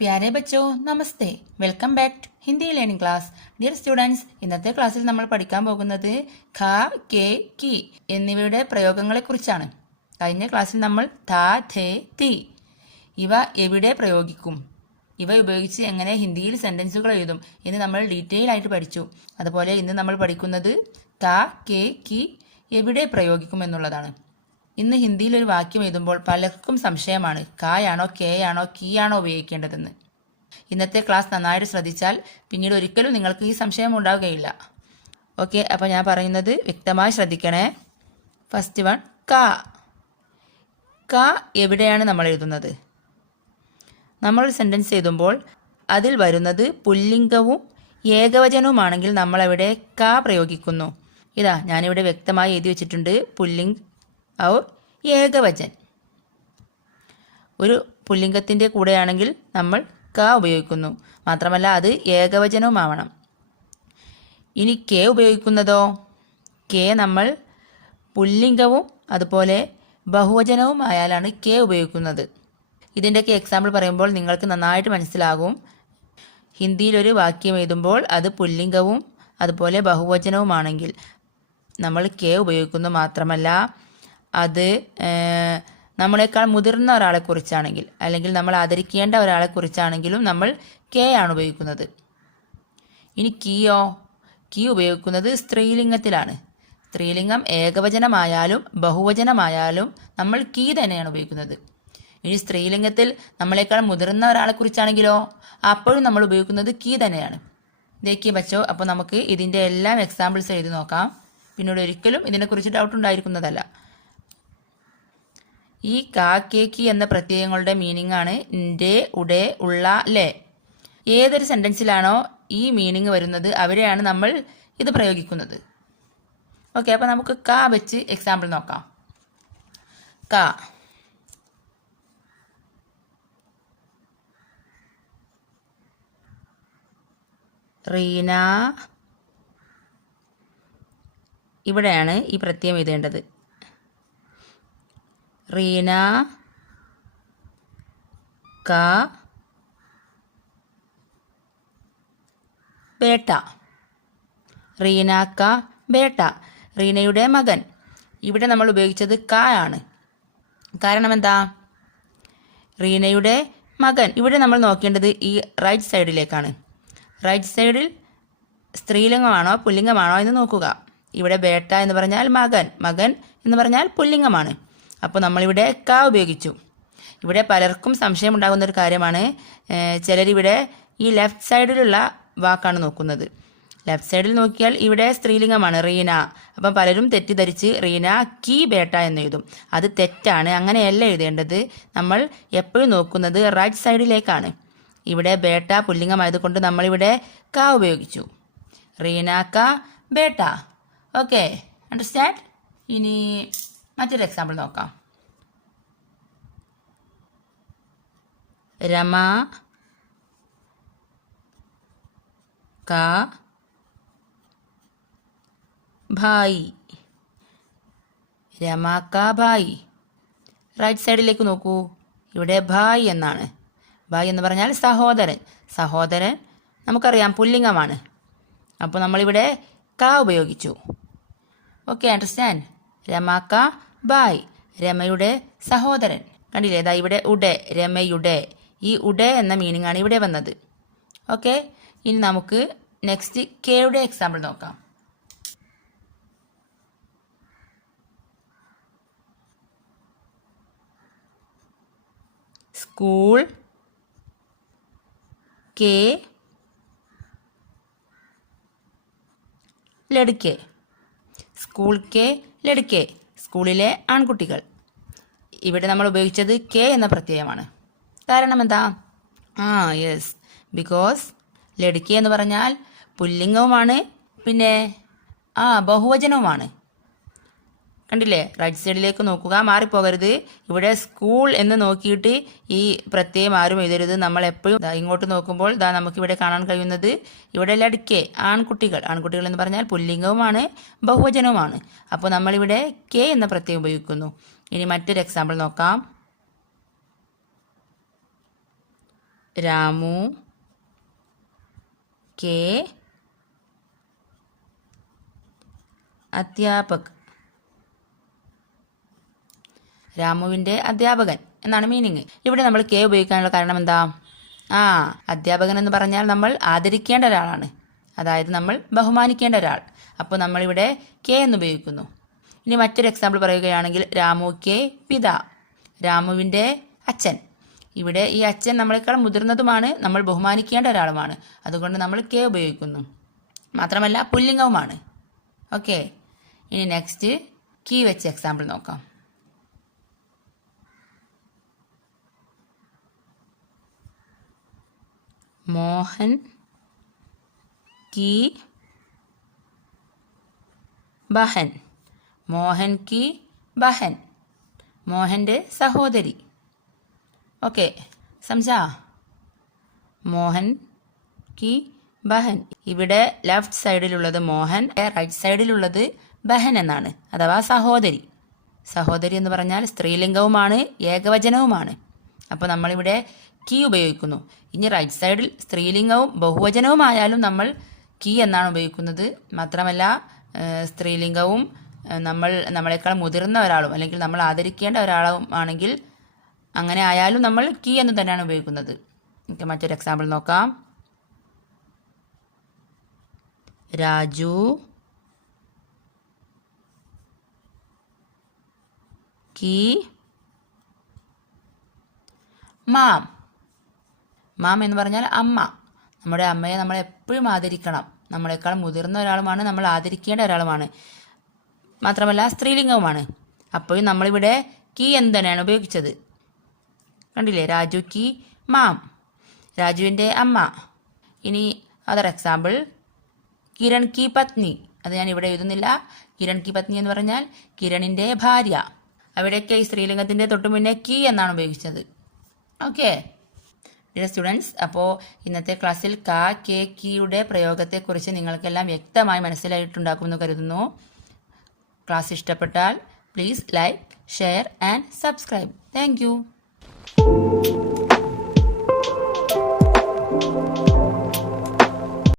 प्यारे बच्चों नमस्ते welcome back to Hindi learning class. Dear students, ഇന്നത്തെ ക്ലാസ്സിൽ നമ്മൾ പഠിക്കാൻ പോകുന്നത് ഖ, കെ, കി എന്നിവയുടെ പ്രയോഗങ്ങളെക്കുറിച്ചാണ്. കഴിഞ്ഞ ക്ലാസ്സിൽ നമ്മൾ ഥ, ഥേ, തി ഇവ എവിടെ പ്രയോഗിക്കും, ഇവ ഉപയോഗിച്ച് എങ്ങനെ ഹിന്ദിയിൽ സെന്റൻസുകൾ എഴുതും എന്ന് നമ്മൾ ഡീറ്റെയിൽ ആയിട്ട് പഠിച്ചു. അതുപോലെ ഇന്ന് നമ്മൾ പഠിക്കുന്നത് ഥ, കെ, കി എവിടെ പ്രയോഗിക്കും എന്നുള്ളതാണ്. ഇന്ന് ഹിന്ദിയിൽ ഒരു വാക്യം എഴുതുമ്പോൾ പലർക്കും സംശയമാണ് കായാണോ കെ ആണോ കീ ആണോ ഉപയോഗിക്കേണ്ടതെന്ന്. ഇന്നത്തെ ക്ലാസ് നന്നായിട്ട് ശ്രദ്ധിച്ചാൽ പിന്നീട് ഒരിക്കലും നിങ്ങൾക്ക് ഈ സംശയം ഉണ്ടാവുകയില്ല. ഓക്കെ, അപ്പോൾ ഞാൻ പറയുന്നത് വ്യക്തമായി ശ്രദ്ധിക്കണേ. ഫസ്റ്റ് വൺ ക. ക എവിടെയാണ് നമ്മൾ എഴുതുന്നത്? നമ്മൾ സെൻറ്റൻസ് എഴുതുമ്പോൾ അതിൽ വരുന്നത് പുല്ലിംഗവും ഏകവചനവുമാണെങ്കിൽ നമ്മൾ അവിടെ ക പ്രയോഗിക്കുന്നു. ഇതാ ഞാനിവിടെ വ്യക്തമായി എഴുതി വെച്ചിട്ടുണ്ട്, പുല്ലിംഗ് ഔർ ഏകവചൻ. ഒരു പുല്ലിംഗത്തിൻ്റെ കൂടെയാണെങ്കിൽ നമ്മൾ ക ഉപയോഗിക്കുന്നു, മാത്രമല്ല അത് ഏകവചനവുമാവണം. ഇനി കെ ഉപയോഗിക്കുന്നതോ? കെ നമ്മൾ പുല്ലിംഗവും അതുപോലെ ബഹുവചനവും ആയാലാണ് കെ ഉപയോഗിക്കുന്നത്. ഇതിൻ്റെയൊക്കെ എക്സാമ്പിൾ പറയുമ്പോൾ നിങ്ങൾക്ക് നന്നായിട്ട് മനസ്സിലാകും. ഹിന്ദിയിലൊരു വാക്യം എഴുതുമ്പോൾ അത് പുല്ലിംഗവും അതുപോലെ ബഹുവചനവുമാണെങ്കിൽ നമ്മൾ കെ ഉപയോഗിക്കുന്നു. മാത്രമല്ല അത് നമ്മളെക്കാൾ മുതിർന്ന ഒരാളെക്കുറിച്ചാണെങ്കിൽ അല്ലെങ്കിൽ നമ്മൾ ആദരിക്കേണ്ട ഒരാളെക്കുറിച്ചാണെങ്കിലും നമ്മൾ കെ ആണ് ഉപയോഗിക്കുന്നത്. ഇനി കീയോ? കീ ഉപയോഗിക്കുന്നത് സ്ത്രീലിംഗത്തിലാണ്. സ്ത്രീലിംഗം ഏകവചനമായാലും ബഹുവചനമായാലും നമ്മൾ കീ തന്നെയാണ് ഉപയോഗിക്കുന്നത്. ഇനി സ്ത്രീലിംഗത്തിൽ നമ്മളെക്കാൾ മുതിർന്ന ഒരാളെക്കുറിച്ചാണെങ്കിലോ അപ്പോഴും നമ്മൾ ഉപയോഗിക്കുന്നത് കീ തന്നെയാണ്. ദേഖിയേ ബച്ചോ, അപ്പോൾ നമുക്ക് ഇതിൻ്റെ എല്ലാം എക്സാമ്പിൾസ് എഴുതി നോക്കാം. പിന്നീട് ഒരിക്കലും ഇതിനെക്കുറിച്ച് ഡൗട്ട് ഉണ്ടായിരിക്കുന്നതല്ല. ഈ കാ, കെ, കി എന്ന പ്രത്യയങ്ങളുടെ മീനിങ് ആണ് ന്റെ, ഉടെ, ഉള്ള, ലെ. ഏതൊരു സെന്റൻസിലാണോ ഈ മീനിങ് വരുന്നത് അവിടെയാണ് നമ്മൾ ഇത് പ്രയോഗിക്കുന്നത്. ഓക്കെ, അപ്പോൾ നമുക്ക് ക വെച്ച് എക്സാമ്പിൾ നോക്കാം. ക. റീന. ഇവിടെയാണ് ഈ പ്രത്യയം എഴുതേണ്ടത്. റീന का ബേട്ട. റീന का ബേട്ട, റീനയുടെ മകൻ. ഇവിടെ നമ്മൾ ഉപയോഗിച്ചത് ക ആണ്. കാരണം എന്താ? റീനയുടെ മകൻ. ഇവിടെ നമ്മൾ നോക്കേണ്ടത് ഈ റൈറ്റ് സൈഡിലേക്കാണ്. റൈറ്റ് സൈഡിൽ സ്ത്രീലിംഗമാണോ പുല്ലിംഗമാണോ എന്ന് നോക്കുക. ഇവിടെ ബേട്ട എന്ന് പറഞ്ഞാൽ മകൻ, മകൻ എന്ന് പറഞ്ഞാൽ പുല്ലിംഗമാണ്. അപ്പോൾ നമ്മളിവിടെ ക ഉപയോഗിച്ചു. ഇവിടെ പലർക്കും സംശയം ഉണ്ടാകുന്ന ഒരു കാര്യമാണ്, ചിലരിവിടെ ഈ ലെഫ്റ്റ് സൈഡിലുള്ള വാക്കാണ് നോക്കുന്നത്. ലെഫ്റ്റ് സൈഡിൽ നോക്കിയാൽ ഇവിടെ സ്ത്രീലിംഗമാണ് റീന. അപ്പം പലരും തെറ്റിദ്ധരിച്ച് റീന കീ ബേട്ട എന്ന് എഴുതും. അത് തെറ്റാണ്, അങ്ങനെയല്ല എഴുതേണ്ടത്. നമ്മൾ എപ്പോഴും നോക്കുന്നത് റൈറ്റ് സൈഡിലേക്കാണ്. ഇവിടെ ബേട്ട പുല്ലിംഗമായതുകൊണ്ട് നമ്മളിവിടെ ക ഉപയോഗിച്ചു. റീന ക ബേട്ട. Okay, understand? ഇനി മറ്റൊരു എക്സാമ്പിൾ നോക്കാം. രമ का ഭായി. രമ का ഭായി. റൈറ്റ് സൈഡിലേക്ക് നോക്കൂ. ഇവിടെ ഭായ് എന്നാണ്. ഭായ് എന്ന് പറഞ്ഞാൽ സഹോദരൻ. സഹോദരൻ നമുക്കറിയാം പുല്ലിംഗമാണ്. അപ്പോൾ നമ്മളിവിടെ ക ഉപയോഗിച്ചു. Okay, understand? രമ का ഭായ്, രമയുടെ സഹോദരൻ. കണ്ടില്ലേ, ഇതാ ഇവിടെ ഉടെ, രമയുടെ. ഈ ഉടെ എന്ന മീനിങ് ആണ് ഇവിടെ വന്നത്. ഓക്കെ, ഇനി നമുക്ക് നെക്സ്റ്റ് കെയുടെ എക്സാമ്പിൾ നോക്കാം. സ്കൂൾ കെ ലടുക്കെ. സ്കൂൾ കെ ലടുക്കെ, സ്കൂളിലെ ആൺകുട്ടികൾ. ഇവിടെ നമ്മൾ ഉപയോഗിച്ചത് കെ എന്ന പ്രത്യയമാണ്. കാരണം എന്താ? യെസ്, ബിക്കോസ് ലടുക്കെ എന്ന് പറഞ്ഞാൽ പുല്ലിംഗവുമാണ്, പിന്നെ ബഹുവചനവുമാണ്. കണ്ടില്ലേ, റൈറ്റ് സൈഡിലേക്ക് നോക്കുക, മാറിപ്പോകരുത്. ഇവിടെ സ്കൂൾ എന്ന് നോക്കിയിട്ട് ഈ പ്രത്യയം ആരും എഴുതരുത്. നമ്മൾ എപ്പോഴും ഇങ്ങോട്ട് നോക്കുമ്പോൾ നമുക്കിവിടെ കാണാൻ കഴിയുന്നത് ഇവിടെ ലടുക്കെ, ആൺകുട്ടികൾ. ആൺകുട്ടികൾ എന്ന് പറഞ്ഞാൽ പുല്ലിംഗവുമാണ് ബഹുവചനവുമാണ്. അപ്പോൾ നമ്മളിവിടെ കെ എന്ന പ്രത്യയം ഉപയോഗിക്കുന്നു. ഇനി മറ്റൊരു എക്സാമ്പിൾ നോക്കാം. രാമു के അധ്യാപക്. രാമുവിൻ്റെ അധ്യാപകൻ എന്നാണ് മീനിങ്. ഇവിടെ നമ്മൾ കെ ഉപയോഗിക്കാനുള്ള കാരണം എന്താ? അധ്യാപകൻ എന്ന് പറഞ്ഞാൽ നമ്മൾ ആദരിക്കേണ്ട ഒരാളാണ്, അതായത് നമ്മൾ ബഹുമാനിക്കേണ്ട ഒരാൾ. അപ്പോൾ നമ്മളിവിടെ കെ എന്ന് ഉപയോഗിക്കുന്നു. ഇനി മറ്റൊരു എക്സാമ്പിൾ പറയുകയാണെങ്കിൽ രാമു കെ പിത, രാമുവിൻ്റെ അച്ഛൻ. ഇവിടെ ഈ അച്ഛൻ നമ്മളെക്കാൾ മുതിർന്നതുമാണ്, നമ്മൾ ബഹുമാനിക്കേണ്ട ഒരാളുമാണ്, അതുകൊണ്ട് നമ്മൾ കെ ഉപയോഗിക്കുന്നു. മാത്രമല്ല പുല്ലിംഗവുമാണ്. ഓക്കെ, ഇനി നെക്സ്റ്റ് കീ വെച്ച് എക്സാമ്പിൾ നോക്കാം. മോഹൻ की बहन, മോഹൻ की बहन, മോഹൻ്റെ സഹോദരി. ഓക്കെ, സംജാ? മോഹൻ की ബഹൻ. ഇവിടെ ലെഫ്റ്റ് സൈഡിലുള്ളത് മോഹൻ, റൈറ്റ് സൈഡിലുള്ളത് ബഹൻ എന്നാണ്, അഥവാ സഹോദരി. സഹോദരി എന്ന് പറഞ്ഞാൽ സ്ത്രീലിംഗവുമാണ് ഏകവചനവുമാണ്. അപ്പോൾ നമ്മളിവിടെ കീ ഉപയോഗിക്കുന്നു. ഇനി റൈറ്റ് സൈഡിൽ സ്ത്രീലിംഗവും ബഹുവചനവുമായാലും നമ്മൾ കീ എന്നാണ് ഉപയോഗിക്കുന്നത്. മാത്രമല്ല സ്ത്രീലിംഗവും നമ്മളെക്കാൾ മുതിർന്ന ഒരാളും അല്ലെങ്കിൽ നമ്മൾ ആദരിക്കേണ്ട ഒരാളും ആണെങ്കിൽ അങ്ങനെ ആയാലും നമ്മൾ കീ എന്ന് തന്നെയാണ് ഉപയോഗിക്കുന്നത്. നമുക്ക് മറ്റൊരു എക്സാമ്പിൾ നോക്കാം. രാജു की മാം. മാം എന്ന് പറഞ്ഞാൽ അമ്മ. നമ്മുടെ അമ്മയെ നമ്മൾ എപ്പോഴും ആദരിക്കണം. നമ്മളെക്കാൾ മുതിർന്ന ഒരാളുമാണ്, നമ്മൾ ആദരിക്കേണ്ട ഒരാളുമാണ്. മാത്രമല്ല സ്ത്രീലിംഗവുമാണ്. അപ്പോഴും നമ്മളിവിടെ കീ എന്ന് തന്നെയാണ് ഉപയോഗിച്ചത്. കണ്ടില്ലേ? രാജു കി മാം, രാജുവിൻ്റെ അമ്മ. ഇനി അതർ എക്സാമ്പിൾ കിരൺ കി പത്നി. അത് ഞാൻ ഇവിടെ എഴുതുന്നില്ല. കിരൺ കി പത്നി എന്ന് പറഞ്ഞാൽ കിരണിൻ്റെ ഭാര്യ. അവിടെയൊക്കെ ഈ സ്ത്രീലിംഗത്തിൻ്റെ തൊട്ടു മുന്നേ കീ എന്നാണ് ഉപയോഗിച്ചത്. ഓക്കെ ഡിയർ സ്റ്റുഡൻസ്, അപ്പോൾ ഇന്നത്തെ ക്ലാസ്സിൽ കാ കെ കീയുടെ പ്രയോഗത്തെക്കുറിച്ച് നിങ്ങൾക്കെല്ലാം വ്യക്തമായി മനസ്സിലായിട്ടുണ്ടാക്കുമെന്ന് കരുതുന്നു. ക്ലാസ് ഇഷ്ടപ്പെട്ടാൽ please like, share and subscribe. Thank you.